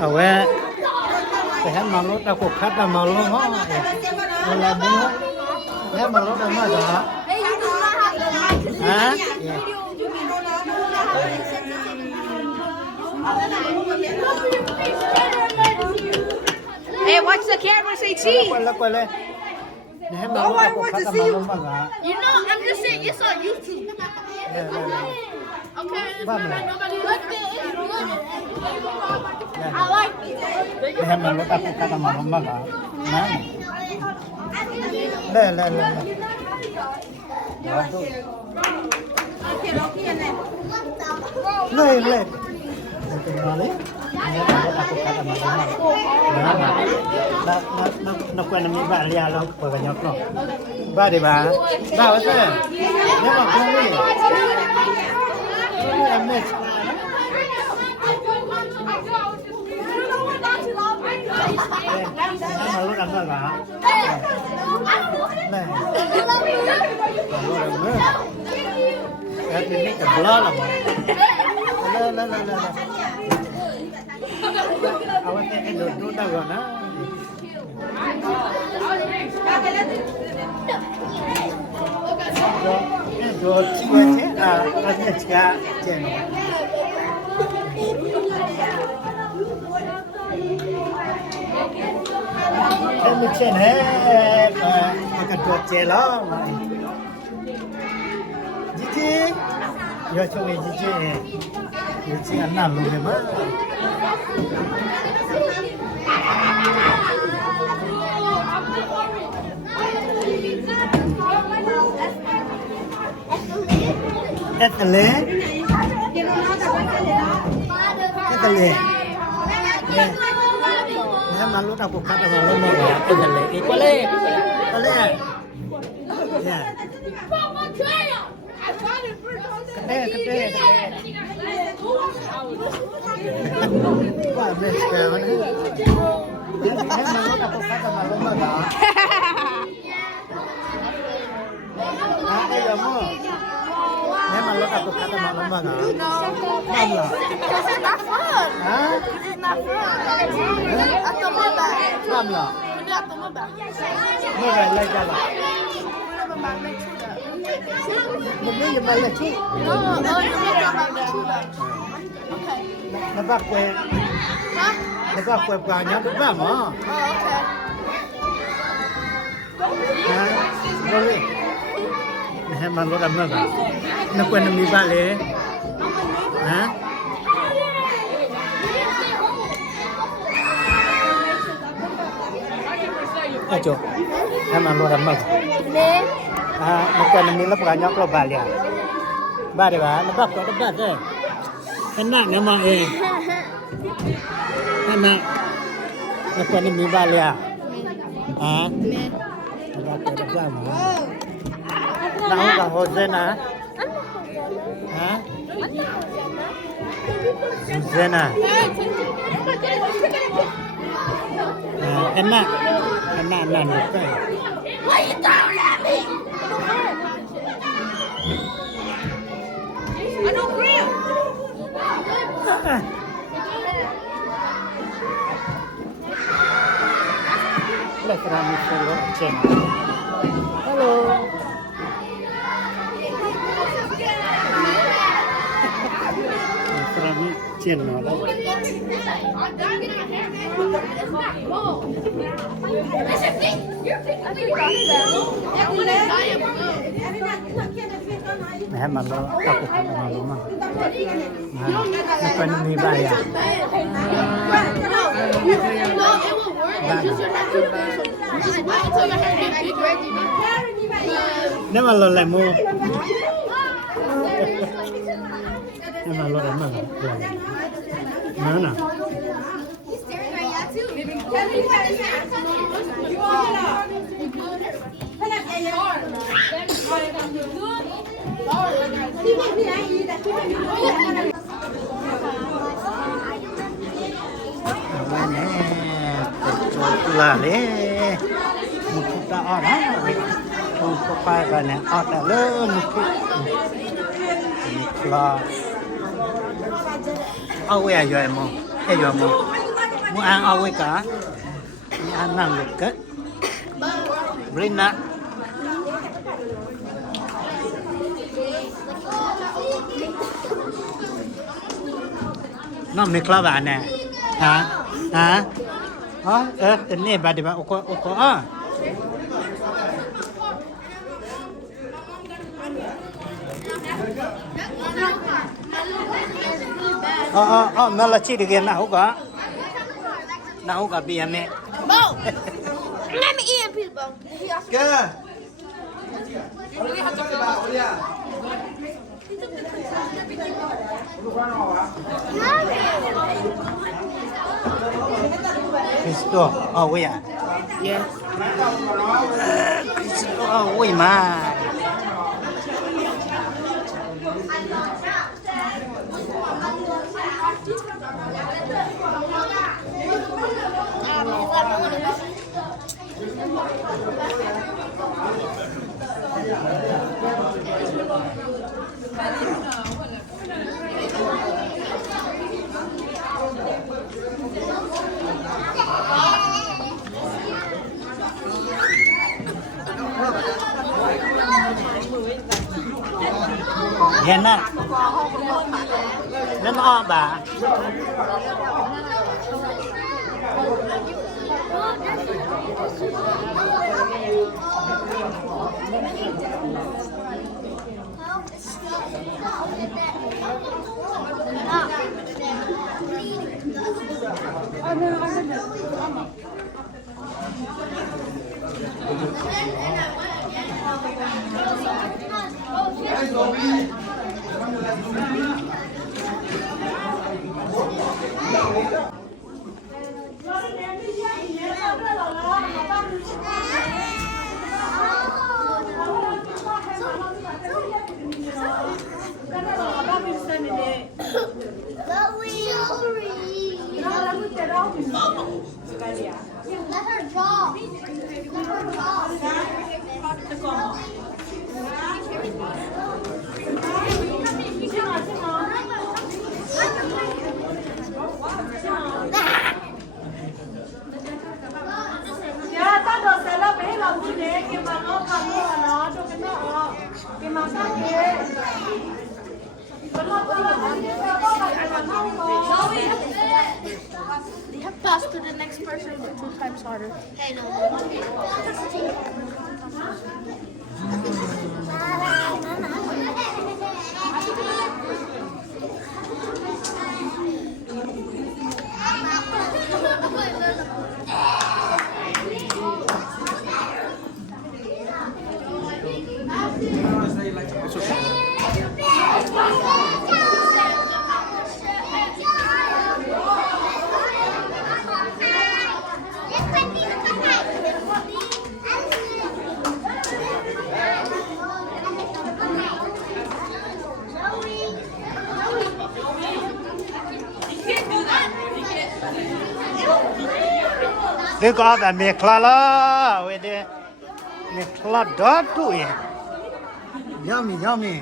à vậy cái hắn mà lót tao cục khát tao mà lót ho là bún thế mà lót tao mà đó hả Hey, watch the camera. Say cheese. quay lên thế mà lót tao cục khát tao mà lót mà đó You know, I'm just saying it's on YouTube. Okay. ba mình I like it. thế mà lót tao cục khát tao mà lót mà đó lên lên lên lên lên nó quen mình bạn lia lo của cái nhóc nó ba đi bà ba thế nếu mà không đi em mệt mà lúc ăn rồi hả này cái này cái bơ là mà lênเอาไอ้โดดนู่นได้ก่อนนะโดดชิเชอ่ะอันนี้ชิกาเจนอันนี้เชนเฮ้มันก็โดดเจแล้วจียอดช่วงนี้จีอันนั้นลงเลยมั้ยเอตเลเนี่ยมันรู้ตากุกคัดมาแล้วมองว่าเอตเลอีกว่าเลยเนี่ยเด้ว่าเบสเกอร์มันเนี่ยมันรู้ตากุกคัดมาแล้วมองว่าไอ้ยามเนี่ยมันรู้ตากุกคัดมาแล้วมองว่านั่นเหรอ Because it's not fun. ฮะ It's not fun. I throw my back. นั่นเหรอ When did I throw my back? เมื่อไรไล่กันล่ะ Whenever my leg chew that. มันไม่ยังมาเลยที่ No, you make my leg chew that. Okay. นับว่าเกย Huh? นับว่าเกยกว่านี้นับว่าหมอ Oh, okay. ฮะรู้เลยให้มันรถดำเนินการนักเรียนมีบ้านเลยฮะไอ้โจ้ให้มันรถดำเนินการ Ne? นักเรียนมีรับการยกเราบ้านเลยบ้านเดียวกันนับว่าเกยนับว่าเจ้ขนาดนี้มาเองขนาดนักเรียนมีบ้านเลยฮะนับว่าเกยนับว่าหมอน้องกับโฮเซนนะฮะโฮเซนนะเอ็นน่ะนั่นก็ Why you throwing at me? I don't grip. เลิกรามิเซโลเชนฮัลโหลรามิเชนเนาะ ให้มันแล้วตะกุกมาลงมามันเป็นมีใบอ่ะ No, it will work. It's just your hair too big. So just wait until your hair get big, Reggie. นี่มันลดแรงมูนี่มันลดแรงมากเลยนั่นน่ะลาเลยมุกตาอ่อนนะมุกไปกันเนี่ยอ่อนแต่เริ่มมุกลาเอาไว้ย่อยมั้งย่อยมั้ง mu ang awe ka ni anang lukat Brina nó mệt lắm bạn nè hả hả tính này bà đi bà ô tô à nó là chỉ được cái nào cả bia mẹ Bo, let me eat a piece, Bo. Kìa. Cristo ôi à Yes. Cristo ôi mà Hiền á nó o bà Let her draw. Let her draw. Dạ, ta được sẽ là bé lòng như thế, cái mà nó cầm nó cho cái nó cái mà sao thế? You have to pass to the next person 2 times harder. Hey, no. Đứa có cả mẹ khla la vậy đi mẹ khla đó tụi yummy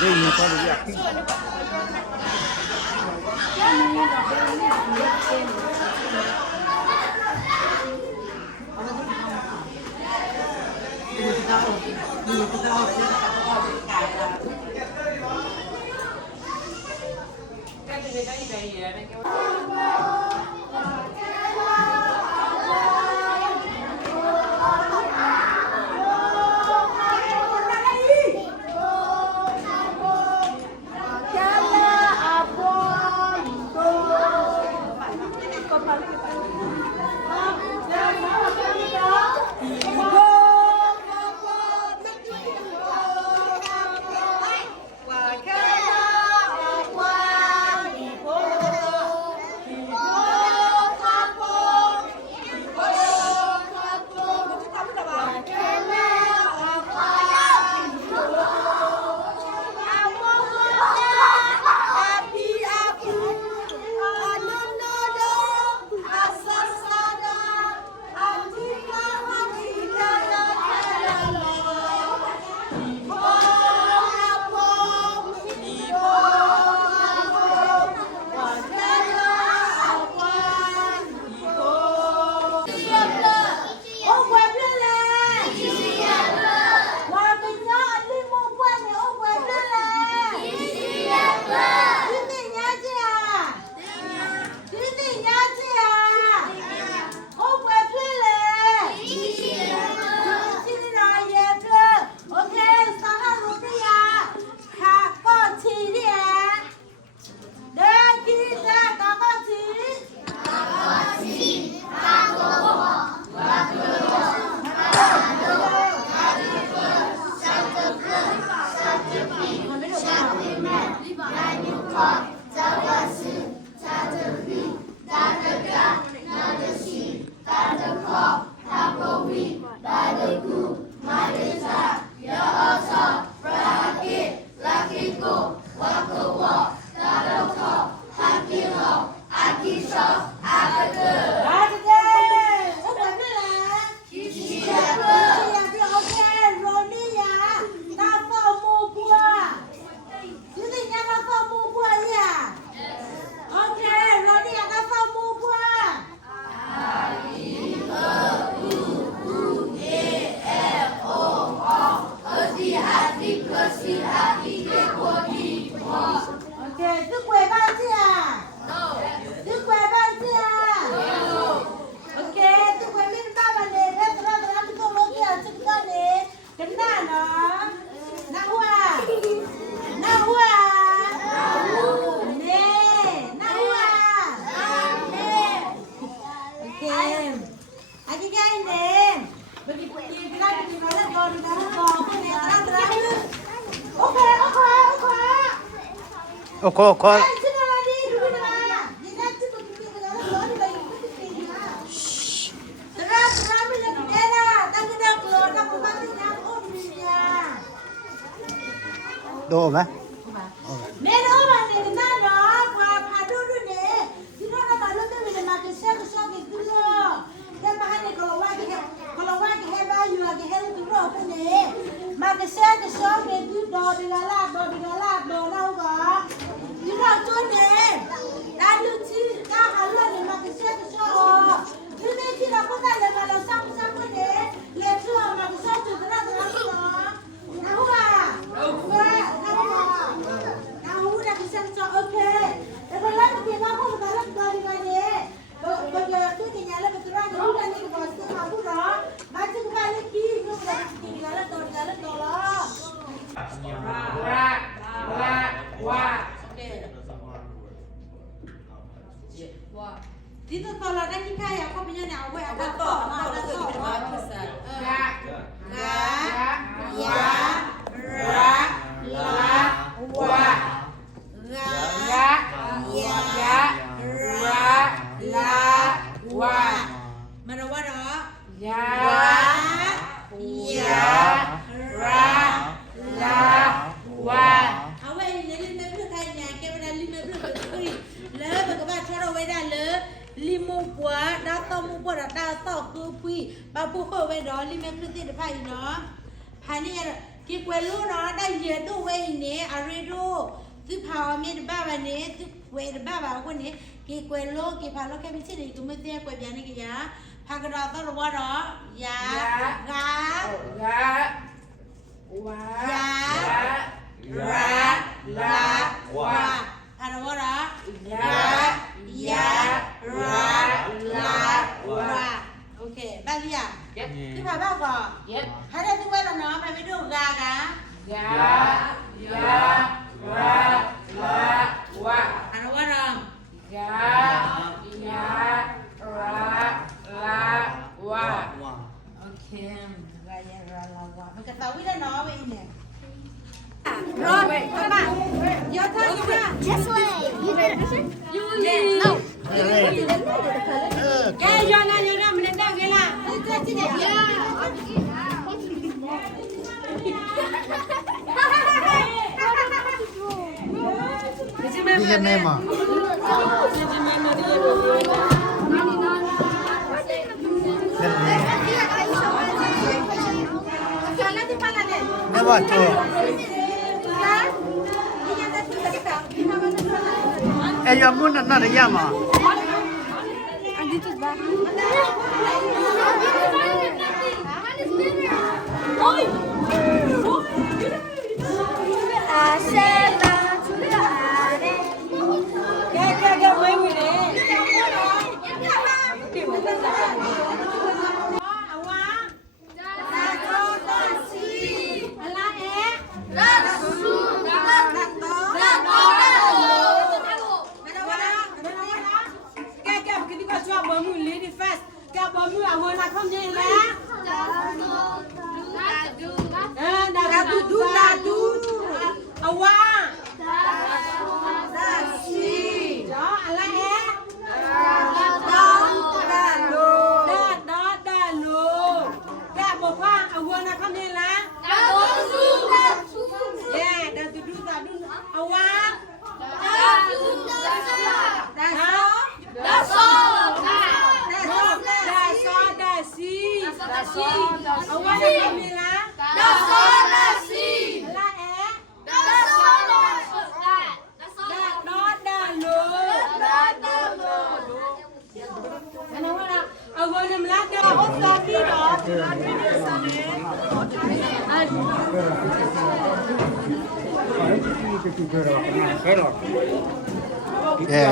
Ini kau lihat. Hãy subscribe cho kênh Ghiền Mì Gõ để không bỏ lỡ โอ้โหโค โดไหม mà cái xe cái số này cứ đồ đi là đồ đâu có cứ đồ chỗ này đã lưu chi đã hẳn lên để mà cái xe cái số cứ đây chỉ là có thể là mà xong cái này lên chưa mà cái số từ cái đó nào à nào là cái xe số ok để mà lấy cái tiền nó không phải là đồ đi này bây giờ tôi thì nhà là cái đó nó là những cái sự mà cũng đó mà chứ không phải là kia nhưng mà cái gì là đồ đó Dito kalau ada kita ya, kau punya ni awak ada to, ada to. Ga, ya, ra, la, wa. Ga, ya, ra, la, wa. Mana wa dah? Ya, ra, la, wa. Awak ini lima belas kali ni, kita dah 50 kali. Lepas berkebat cara awak dah le. Limu buat, datang mu buat, datang ke pui, bapu kau wedo, lima puluh tiga pai no, pani kita lu no, dah ye tu we ni, arido, tu pau mi de baba ni, tu we de baba aku ni, kita lu, kita pau kita mesti ni, kita mesti aku biar ni kita, pakai datang lu buat no, ya, ga, wa, ya, ra, la, wa, ada buat no, ya, ra, la, wa. Okay, bagi ya. Tu apa kau? Ada tu apa nama? Apa itu ga ga? Ga, ya, ra, la, wa. Ada apa orang? Ga, ya, ra, la, wa. Okay, ga, ya, ra, la, wa. Mereka tahu dah nama ini. Rồi, các bạn. Vô thôi nha. Just wait. You did it. You did. No. Cái vô na mình đang nghe là. Đi lên em à? Nó bảo chùa. Em giờ muốn nó để mà. Wow. si. Awak nak Camila? That's all I see. Lah eh? That's all I see. Not dah lo. Mana mana? Awak nak melada? Oh tadi dah. Yeah.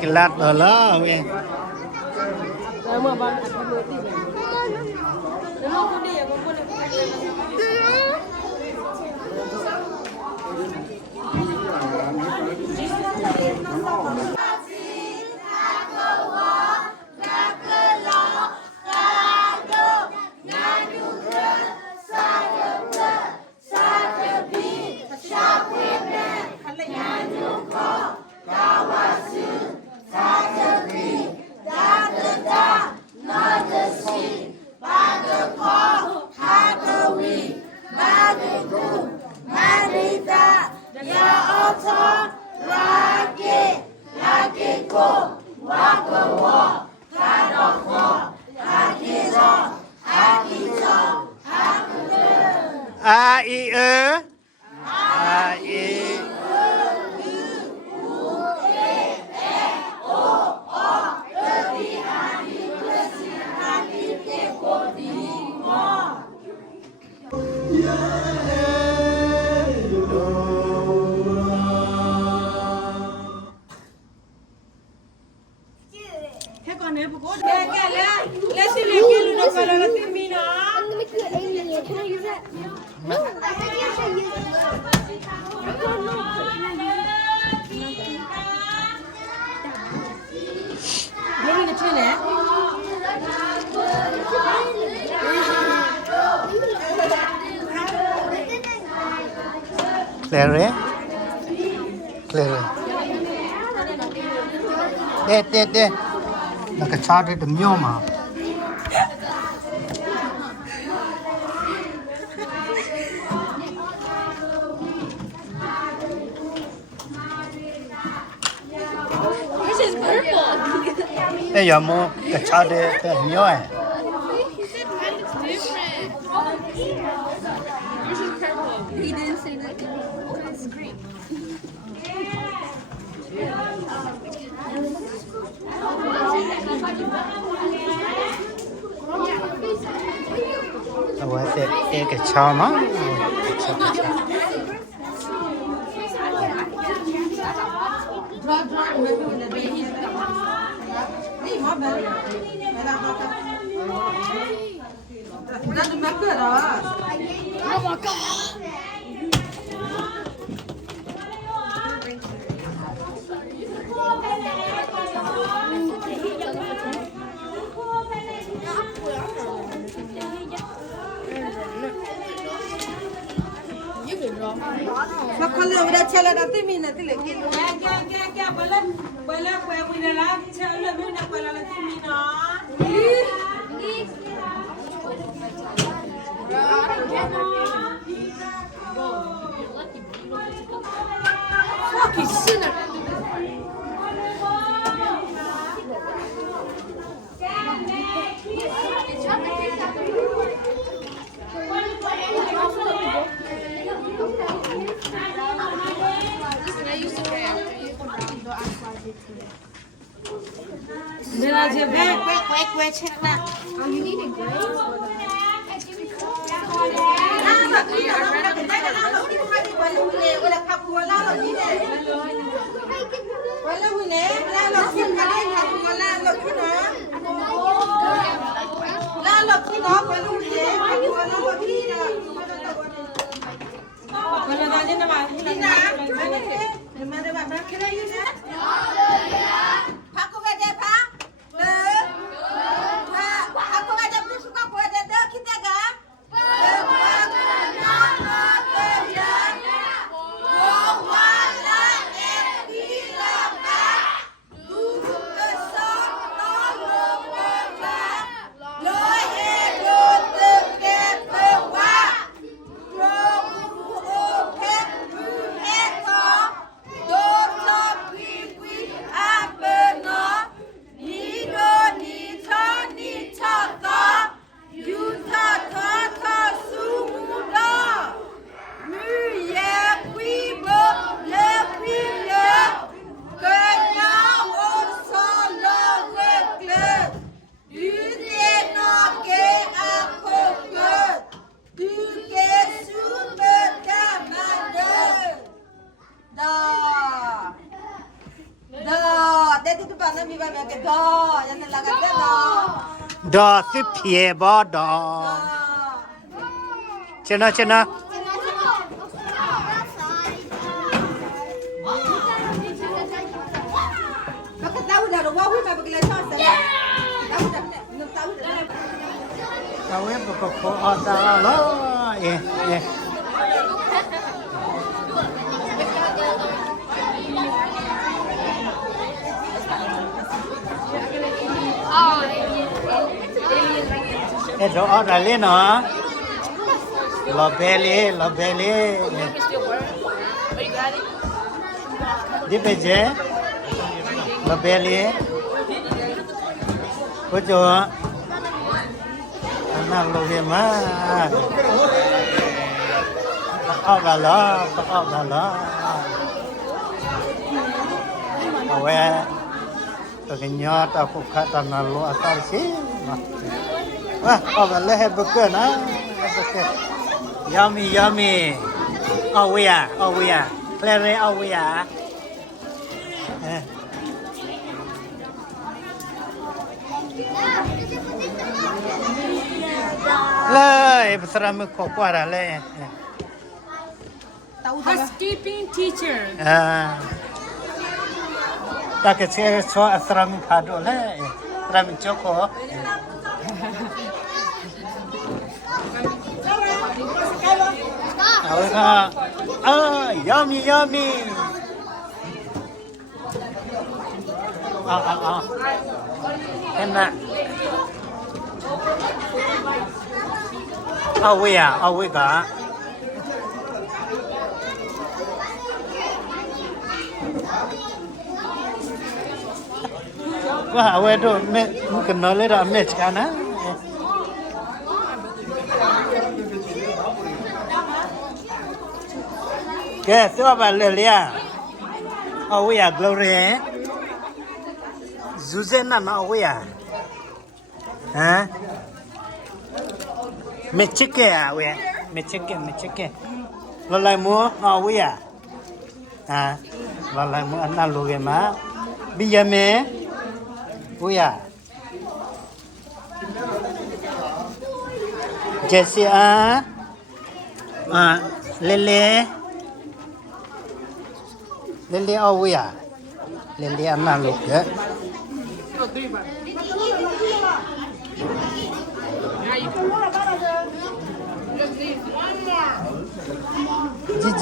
Kelak lah, weh. Lama banget aku mati. Memang aku dia yang boleh. A I E A I I'm gonna make you an alien. Can I use that? No, I think I should use it. Maybe the twin eh? Clear, clear. Để. Nó cái chart đấy đừng nhiều mà. This is purple. Đây giờ mua cái chart đấy đừng nhiều ấy. He said mine looks different. Yours is purple. He didn't say nothing. It's green. Rồi sẽ cái chart mà. Oh my god. You can draw. Mà con lừa đã chơi là đã tìm mình là tìm lại kia. Kya bala kwe wina la chơi là mình đã quay là tìm mình nó. Fucking sinner. Nên là chị bé quay chết nè. Oh, you need it gray? Can I use that? Lord, ดอสิเพียบอดอชนะชนะ Maka tahu dah wah hui mah bagi lecon saja. Tahu dah nak tahu dah. เอาไว้ประกอบออดาล้อเอ๊ะเอ๊ะเอ๊ะดออดาเล่นเนาะลอเบลีดิเปเจลอเบลีก็จะนั่งลงเรียนมาเอาไปแล้วเอาไว้ตัวกินยอดเอาคุกขัดตั้งนานรู้อัตราสิมาเอาไปเลยให้บุกเกอร์นะบุกเกอร์ยามีเอาไว้เลยเอาไว้เลยภาษามือขอกว่าอะไร Housekeeping teacher. แต่ก็เชื่อชอบภาษามือขาดเลยภาษามือจ๊กก็เอาค่ะyummy เห็นไหมเอาไว้กะว่าเอาไว้ดูไม่กันนอนเลยเราไม่ใช่กันนะแกตัวแบบเลยเอาไว้กลัวเลยจูเซนน่ะเอาไว้ฮะไม่ชิคกี้เว้ยไม่ชิคกี้ละลายมัวเอาไว้ละลายมัวอันนั้นลูกมาบิยามเว้ยเจสซี่เลเอาไว้เลอันนั้นลูก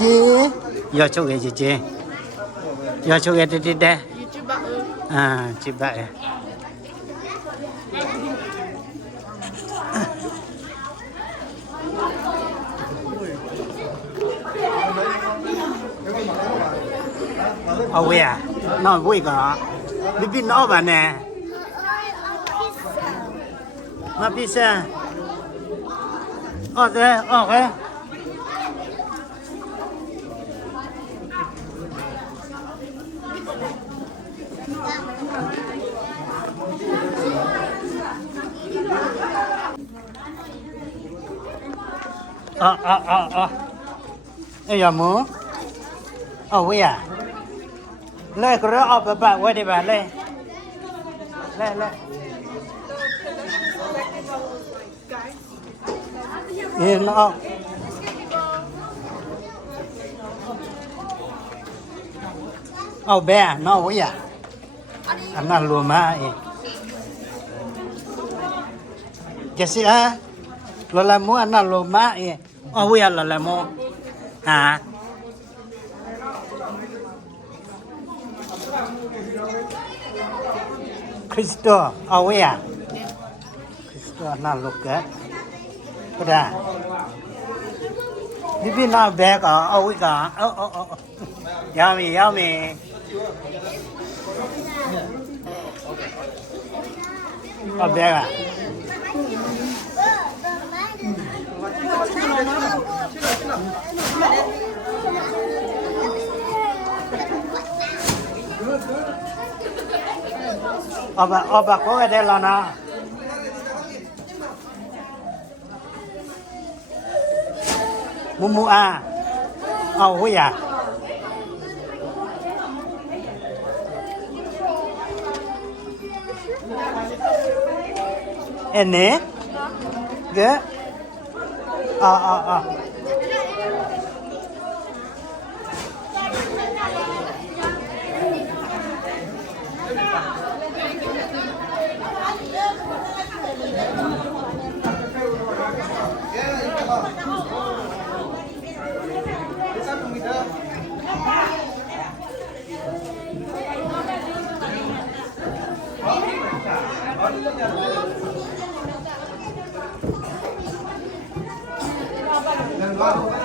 จี要抽给姐姐要抽给弟弟的几百เอาไว้น้องไว้ก่อนพี่น้องบ้านเนี่ยมาพิเศษออกเลย เอ้ยหมูเอาไว้เลยก็เราเอาไปบ้านไว้ที่บ้านเลยเอาแบ่น้องไว้อันนั้นรวมมาจะสิละลายมัวอันนั้นรวมมาเอาไว้ละลายมัวคริสโตเอาไว้คริสโตน่าลูกแกก็ได้พี่น่าแบกเอาไว้ก่อนยามีเอาแบกเอาแบบก็ได้แล้วนะมูเอาไว้ Ini? Ke? Ah. Hãy subscribe cho kênh Ghiền Mì Gõ để không bỏ lỡ